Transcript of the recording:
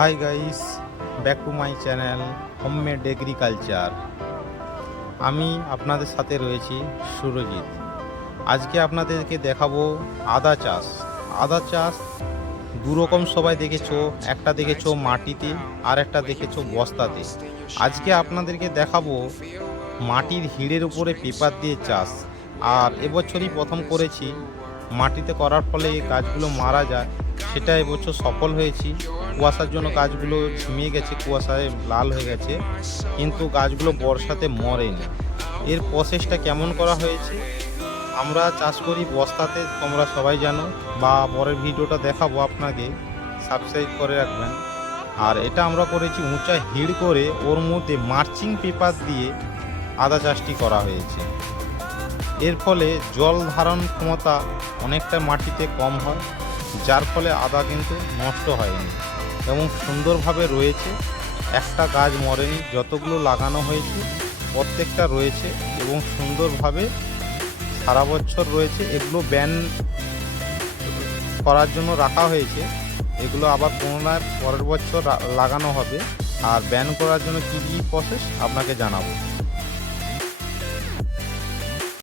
Hi guys, back to my channel homemade agriculture. আমি আপনাদের সাথে রয়েছি সুরজিৎ। আজকে আপনাদেরকে দেখাবো আদা চাষ। আদা চাষ দুরকম সবাই দেখেছো, একটা দেখেছো মাটিতে আর একটা দেখেছো বস্তাতে। আজকে আপনাদেরকে দেখাবো মাটির হিড়ের উপরে পেপার দিয়ে চাষ। আর এবছরই প্রথম করেছি। মাটিতে করার ফলে গাছগুলো মারা যায়, সেটা এবছর সফল হয়েছি। কুয়াশার জন্য গাছগুলো ঝিমিয়ে গেছে, কুয়াশায় লাল হয়ে গেছে, কিন্তু গাছগুলো বর্ষাতে মরেনি। এর প্রসেসটা কেমন করা হয়েছে, আমরা চাষ করি বস্তাতে, তোমরা সবাই জানো, বা পরের ভিডিওটা দেখাবো আপনাকে, সাবস্ক্রাইব করে রাখবেন। আর এটা আমরা করেছি উঁচা হিড় করে, ওর মধ্যে মার্চিং পেপার দিয়ে আদা চাষটি করা হয়েছে। এর ফলে জল ধারণ ক্ষমতা অনেকটা মাটিতে কম হয়, যার ফলে আদা কিন্তু নষ্ট হয়নি এবং সুন্দরভাবে রয়েছে। একটা গাছ মরেনি, যতগুলো লাগানো হয়েছে প্রত্যেকটা রয়েছে এবং সুন্দরভাবে সারা বছর রয়েছে। এগুলো ব্যান করার জন্য রাখা হয়েছে, এগুলো আবার পুনরায় পরের বছর লাগানো হবে। আর ব্যান করার জন্য কী কী প্রসেস আপনাকে জানাবো।